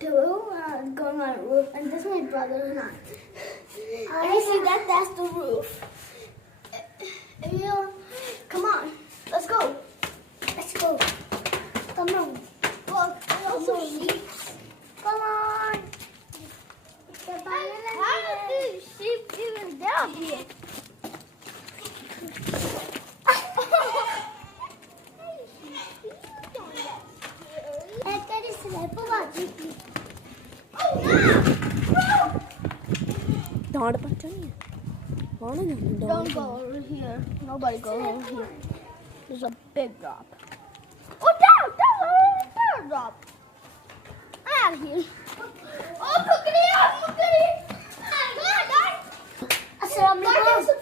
the roof, going on the roof, and this is my brother and I. And you see that's the roof. And you know, come on, let's go. Let's go. Come on. Look, there's also sheep. Come on. How do these sheep even down here? Don't go over here. Nobody go over here. There's a big drop. Oh, down, drop. Out of here. Oh, look at it. Come on, guys. Assalamualaikum.